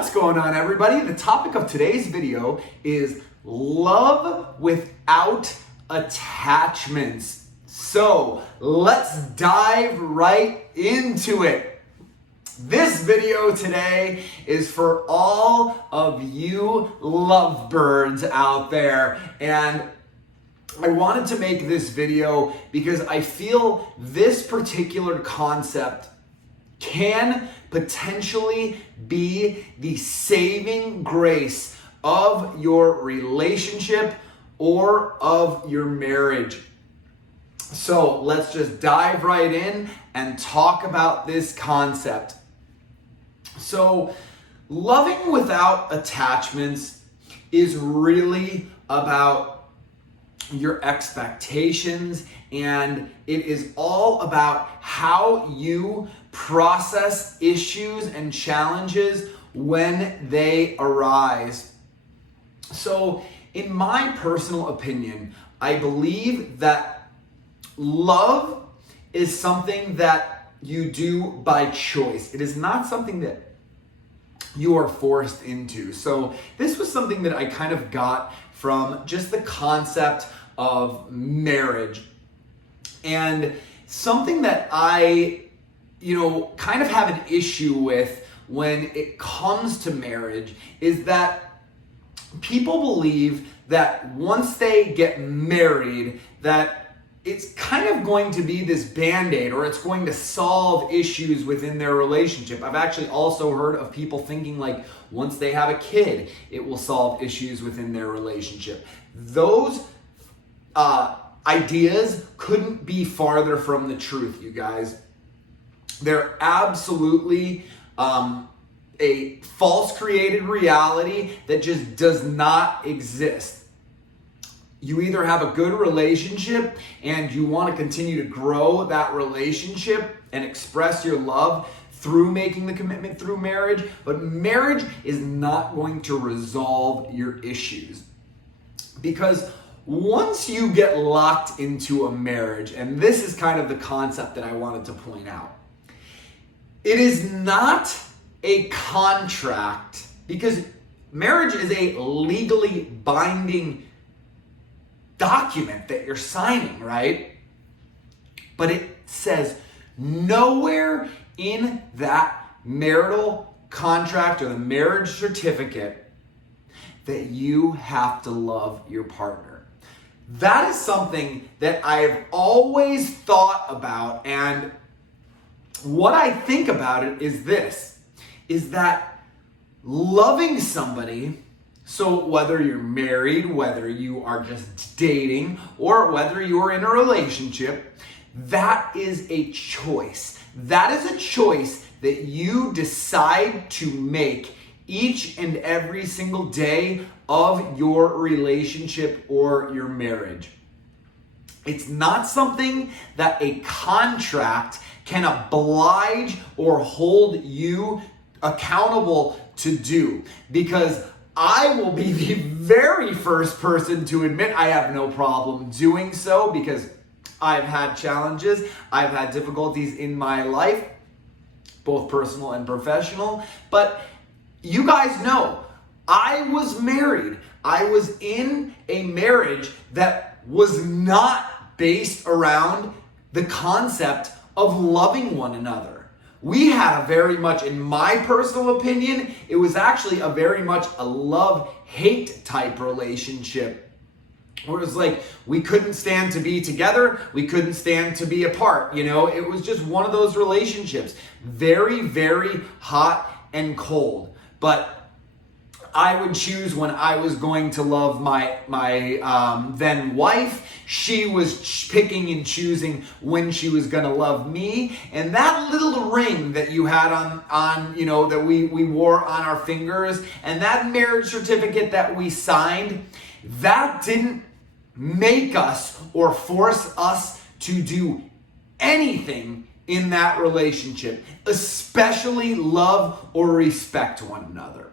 What's going on, everybody? The topic of today's video is love without attachments. So let's dive right into it. This video today is for all of you lovebirds out there, and I wanted to make this video because I feel this particular concept can potentially be the saving grace of your relationship or of your marriage. So let's just dive right in and talk about this concept. So loving without attachments is really about your expectations, and it is all about how you process issues and challenges when they arise. So in my personal opinion, I believe that love is something that you do by choice. It is not something that you are forced into. So this was something that I kind of got from just the concept of marriage, and something that I kind of have an issue with when it comes to marriage is that people believe that once they get married that it's kind of going to be this band-aid, or it's going to solve issues within their relationship. I've actually also heard of people thinking like once they have a kid, it will solve issues within their relationship. Those ideas couldn't be farther from the truth, you guys. They're absolutely a false created reality that just does not exist. You either have a good relationship and you want to continue to grow that relationship and express your love through making the commitment through marriage, but marriage is not going to resolve your issues. Because once you get locked into a marriage, and this is kind of the concept that I wanted to point out, it is not a contract, because marriage is a legally binding document that you're signing, right? But it says nowhere in that marital contract or the marriage certificate that you have to love your partner. That is something that I've always thought about, and what I think about it is this, is that loving somebody, so whether you're married, whether you are just dating, or whether you're in a relationship, that is a choice. That is a choice that you decide to make each and every single day of your relationship or your marriage. It's not something that a contract can oblige or hold you accountable to do, because I will be the very first person to admit I have no problem doing so, because I've had challenges, I've had difficulties in my life, both personal and professional, but you guys know, I was married. I was in a marriage that was not based around the concept of loving one another. We had a very much, in my personal opinion, it was actually a very much a love-hate type relationship. Where it was like, we couldn't stand to be together, we couldn't stand to be apart. It was just one of those relationships. Very, very hot and cold. But I would choose when I was going to love my then wife. She was picking and choosing when she was going to love me. And that little ring that you had on that we wore on our fingers, and that marriage certificate that we signed, that didn't make us or force us to do anything in that relationship, especially love or respect one another.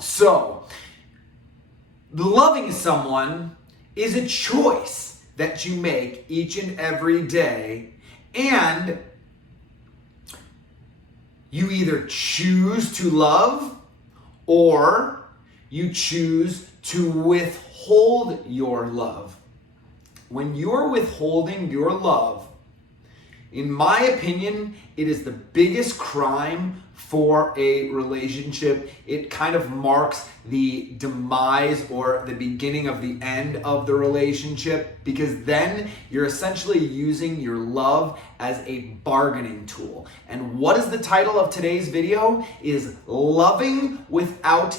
So, loving someone is a choice that you make each and every day, and you either choose to love or you choose to withhold your love. When you're withholding your love, in my opinion, it is the biggest crime for a relationship. It kind of marks the demise or the beginning of the end of the relationship, because then you're essentially using your love as a bargaining tool. And what is the title of today's video? Is Loving Without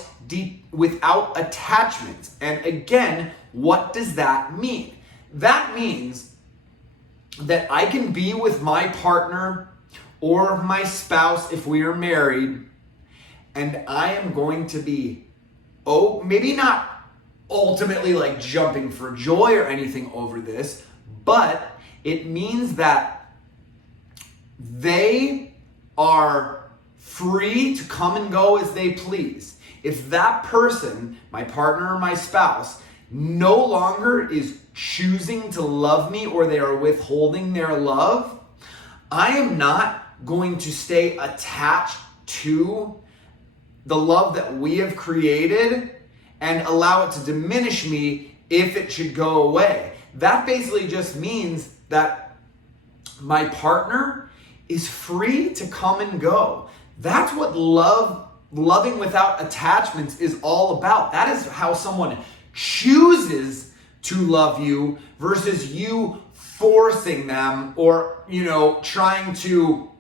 Attachments. And again, what does that mean? That means that I can be with my partner or my spouse if we are married, and I am going to be, maybe not ultimately like jumping for joy or anything over this, but it means that they are free to come and go as they please. If that person, my partner or my spouse, no longer is choosing to love me or they are withholding their love, I am not going to stay attached to the love that we have created and allow it to diminish me if it should go away. That basically just means that my partner is free to come and go. That's what loving without attachments is all about. That is how someone chooses to love you versus you forcing them or, trying to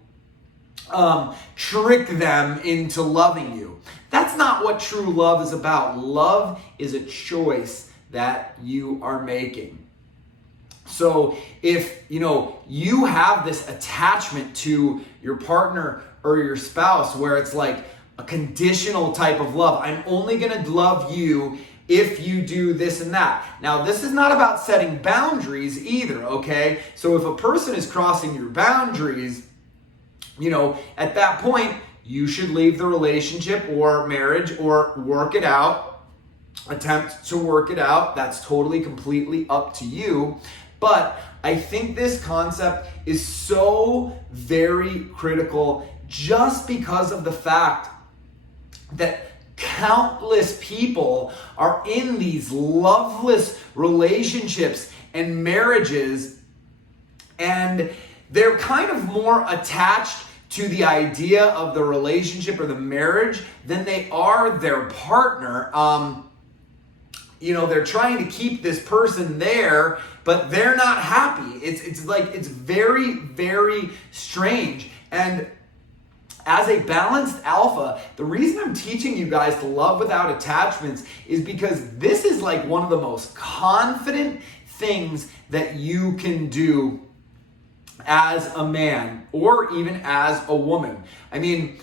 trick them into loving you. That's not what true love is about. Love is a choice that you are making. So if, you have this attachment to your partner or your spouse where it's like a conditional type of love, I'm only going to love you if you do this and that. Now, this is not about setting boundaries either, okay? So if a person is crossing your boundaries, at that point, you should leave the relationship or marriage or work it out, attempt to work it out. That's totally, completely up to you. But I think this concept is so very critical just because of the fact that countless people are in these loveless relationships and marriages, and they're kind of more attached to the idea of the relationship or the marriage than they are their partner. They're trying to keep this person there, but they're not happy. It's very, very strange. And as a balanced alpha, the reason I'm teaching you guys to love without attachments is because this is like one of the most confident things that you can do as a man or even as a woman. I mean,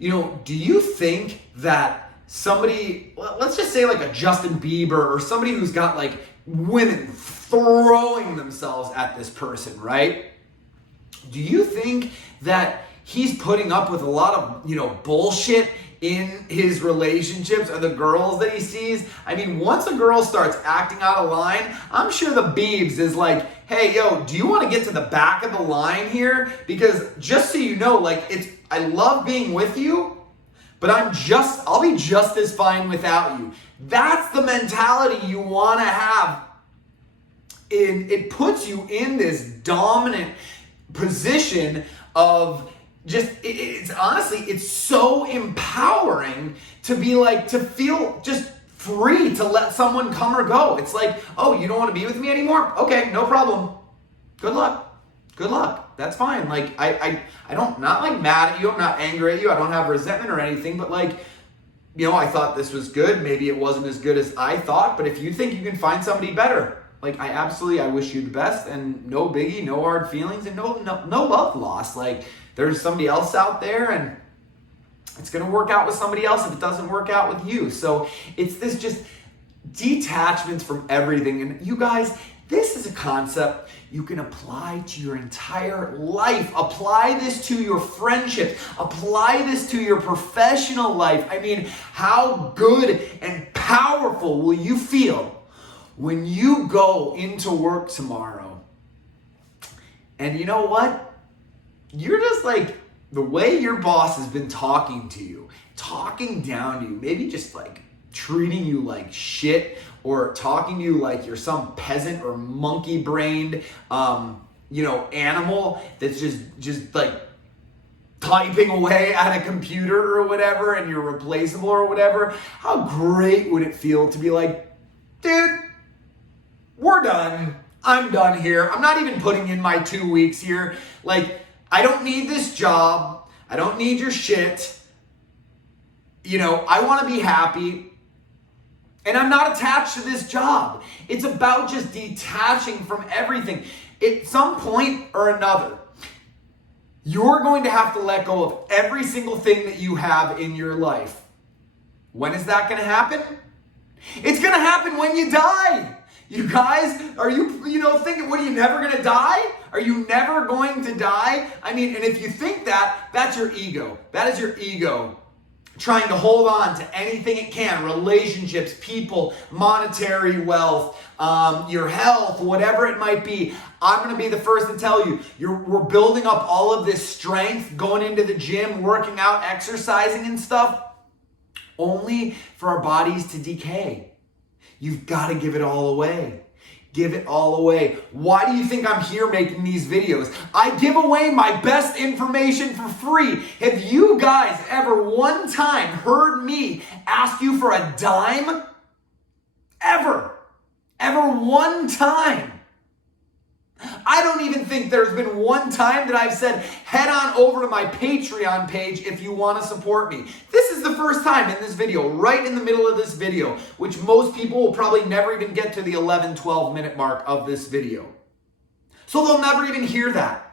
do you think that somebody, let's just say like a Justin Bieber or somebody who's got like women throwing themselves at this person, right? Do you think that he's putting up with a lot of, bullshit in his relationships or the girls that he sees? I mean, once a girl starts acting out of line, I'm sure the Biebs is like, hey, yo, do you want to get to the back of the line here? Because just so you know, I love being with you, but I'll be just as fine without you. That's the mentality you want to have. It puts you in this dominant position of it's honestly, it's so empowering to be to feel just free to let someone come or go. It's like, oh, you don't want to be with me anymore? Okay, no problem. Good luck. That's fine. I don't, not mad at you. I'm not angry at you. I don't have resentment or anything, but I thought this was good. Maybe it wasn't as good as I thought, but if you think you can find somebody better, I wish you the best, and no biggie, no hard feelings, and no love lost. There's somebody else out there, and it's going to work out with somebody else if it doesn't work out with you. So it's this just detachment from everything. And you guys, this is a concept you can apply to your entire life. Apply this to your friendships. Apply this to your professional life. I mean, how good and powerful will you feel when you go into work tomorrow and you know what? You're just the way your boss has been talking to you, talking down to you, maybe just like treating you like shit, or talking to you like you're some peasant or monkey brained, animal that's just like typing away at a computer or whatever, and you're replaceable or whatever, how great would it feel to be like, dude, we're done. I'm done here. I'm not even putting in my 2 weeks here. Like, I don't need this job. I don't need your shit. I want to be happy. And I'm not attached to this job. It's about just detaching from everything. At some point or another, you're going to have to let go of every single thing that you have in your life. When is that going to happen? It's going to happen when you die. You guys, are you thinking, what, are you never going to die? Are you never going to die? I mean, and if you think that, that's your ego. That is your ego trying to hold on to anything it can, relationships, people, monetary wealth, your health, whatever it might be. I'm going to be the first to tell you, we're building up all of this strength, going into the gym, working out, exercising and stuff, only for our bodies to decay. You've got to give it all away. Give it all away. Why do you think I'm here making these videos? I give away my best information for free. Have you guys ever one time heard me ask you for a dime? Ever? Ever one time? I don't even think there's been one time that I've said, head on over to my Patreon page if you want to support me. This is the first time in this video, right in the middle of this video, which most people will probably never even get to the 11, 12 minute mark of this video. So they'll never even hear that.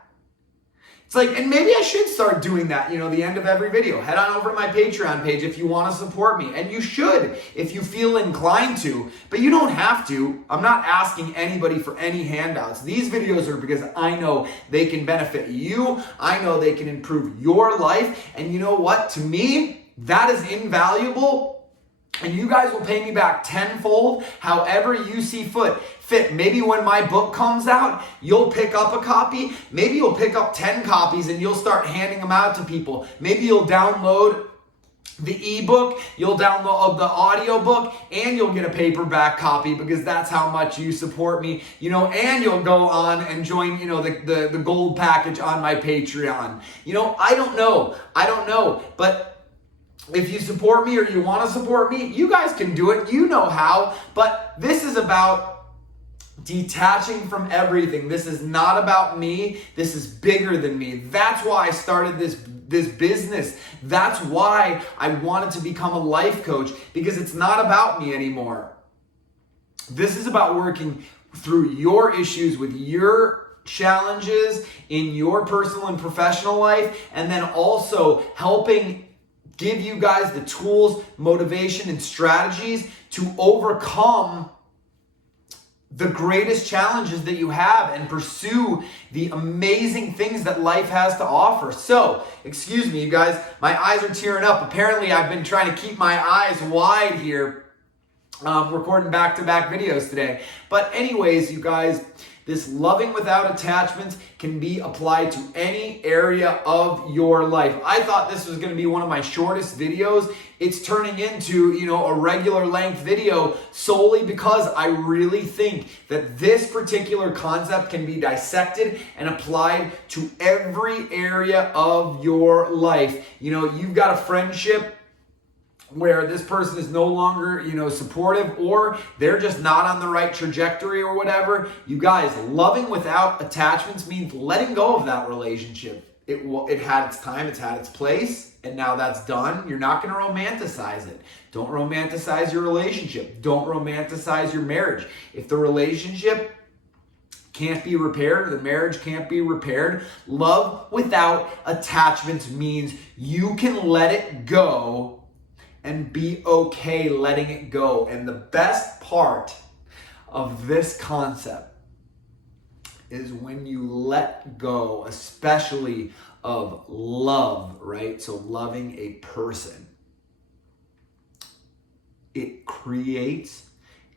It's like, and maybe I should start doing that, the end of every video. Head on over to my Patreon page if you want to support me. And you should, if you feel inclined to, but you don't have to. I'm not asking anybody for any handouts. These videos are because I know they can benefit you. I know they can improve your life. And you know what? To me, that is invaluable. And you guys will pay me back tenfold, however you see fit. Maybe when my book comes out, you'll pick up a copy. Maybe you'll pick up 10 copies and you'll start handing them out to people. Maybe you'll download the ebook, you'll download the audiobook, and you'll get a paperback copy because that's how much you support me, and you'll go on and join, the gold package on my Patreon. I don't know, but if you support me or you want to support me, you guys can do it. You know how. But this is about detaching from everything. This is not about me. This is bigger than me. That's why I started this business. That's why I wanted to become a life coach, because it's not about me anymore. This is about working through your issues with your challenges in your personal and professional life, and then also helping give you guys the tools, motivation, and strategies to overcome the greatest challenges that you have and pursue the amazing things that life has to offer. So, excuse me, you guys, my eyes are tearing up. Apparently, I've been trying to keep my eyes wide here, recording back-to-back videos today. But anyways, you guys, this loving without attachments can be applied to any area of your life. I thought this was going to be one of my shortest videos. It's turning into, a regular length video solely because I really think that this particular concept can be dissected and applied to every area of your life. You've got a friendship where this person is no longer, supportive, or they're just not on the right trajectory or whatever. You guys, loving without attachments means letting go of that relationship. It had its time, it's had its place, and now that's done. You're not going to romanticize it. Don't romanticize your relationship. Don't romanticize your marriage. If the relationship can't be repaired, the marriage can't be repaired, love without attachments means you can let it go and be okay letting it go. And the best part of this concept is when you let go, especially of love, right? So loving a person, it creates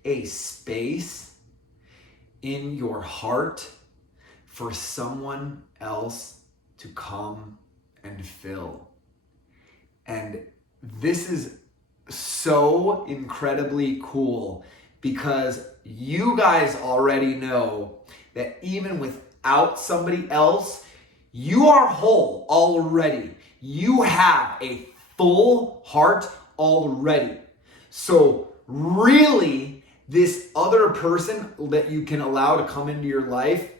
a space in your heart for someone else to come and fill. And this is so incredibly cool because you guys already know that even without somebody else, you are whole already. You have a full heart already. So really, this other person that you can allow to come into your life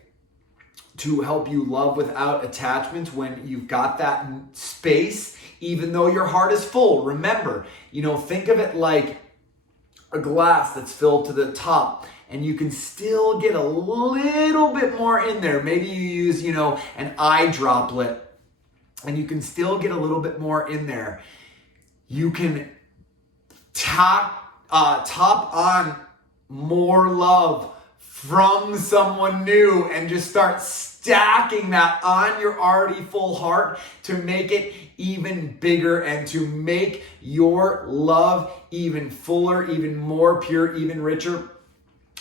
to help you love without attachment, when you've got that space, even though your heart is full. Remember, think of it like a glass that's filled to the top, and you can still get a little bit more in there. Maybe you use, an eye droplet, and you can still get a little bit more in there. You can top on more love from someone new and just start stacking that on your already full heart to make it even bigger and to make your love even fuller, even more pure, even richer.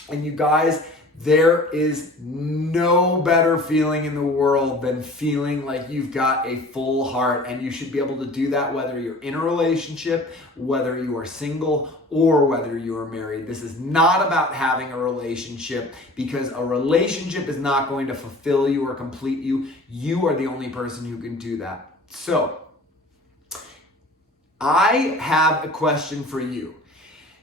And you guys, there is no better feeling in the world than feeling like you've got a full heart, and you should be able to do that whether you're in a relationship, whether you are single, or whether you are married. This is not about having a relationship, because a relationship is not going to fulfill you or complete you. You are the only person who can do that. So, I have a question for you.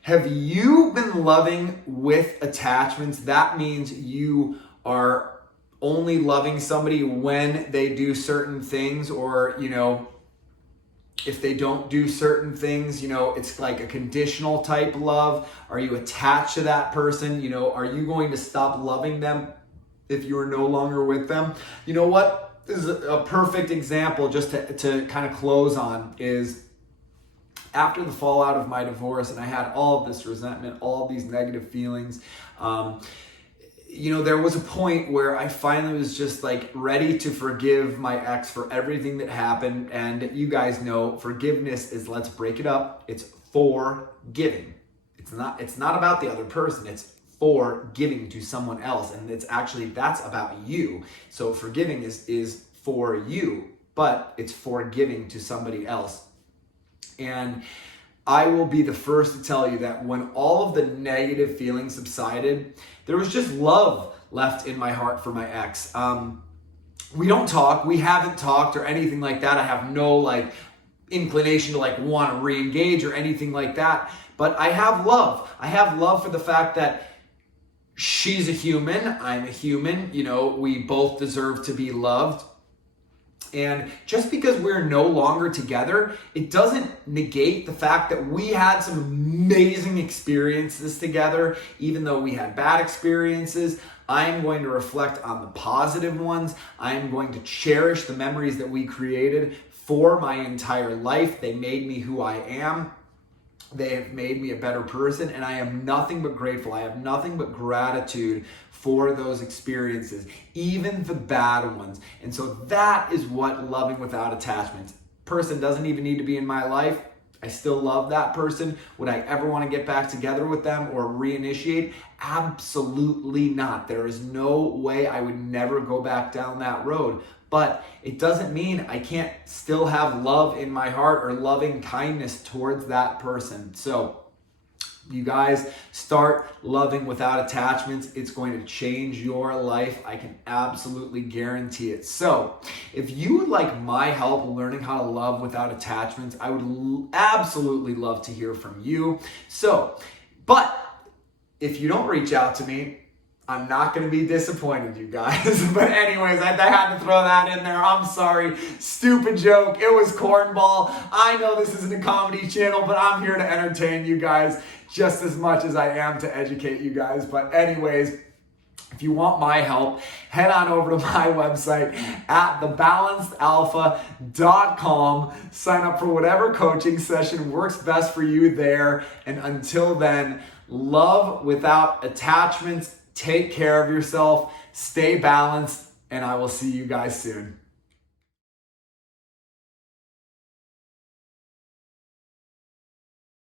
Have you been loving with attachments? That means you are only loving somebody when they do certain things, or, if they don't do certain things, it's like a conditional type love. Are you attached to that person? Are you going to stop loving them if you are no longer with them? You know what? This is a perfect example just to kind of close on is, after the fallout of my divorce, and I had all of this resentment, all of these negative feelings, there was a point where I finally was just like ready to forgive my ex for everything that happened. And you guys know forgiveness is, let's break it up, it's forgiving. It's not about the other person, it's for giving to someone else. And that's about you. So forgiving is for you, but it's forgiving to somebody else. And I will be the first to tell you that when all of the negative feelings subsided, there was just love left in my heart for my ex. We don't talk. We haven't talked or anything like that. I have no inclination to want to re-engage or anything like that. But I have love. I have love for the fact that she's a human. I'm a human. We both deserve to be loved. And just because we're no longer together, it doesn't negate the fact that we had some amazing experiences together. Even though we had bad experiences, I am going to reflect on the positive ones. I am going to cherish the memories that we created for my entire life. They made me who I am. They have made me a better person, and I am nothing but grateful. I have nothing but gratitude for those experiences, even the bad ones. And so that is what loving without attachment. Person doesn't even need to be in my life. I still love that person. Would I ever want to get back together with them or reinitiate? Absolutely not. There is no way. I would never go back down that road. But it doesn't mean I can't still have love in my heart or loving kindness towards that person. So you guys, start loving without attachments. It's going to change your life. I can absolutely guarantee it. So if you would like my help learning how to love without attachments, I would absolutely love to hear from you. But if you don't reach out to me, I'm not going to be disappointed, you guys. But anyways, I had to throw that in there. I'm sorry. Stupid joke. It was cornball. I know this isn't a comedy channel, but I'm here to entertain you guys just as much as I am to educate you guys. But anyways, if you want my help, head on over to my website at thebalancedalpha.com. Sign up for whatever coaching session works best for you there. And until then, love without attachments. Take care of yourself, stay balanced, and I will see you guys soon.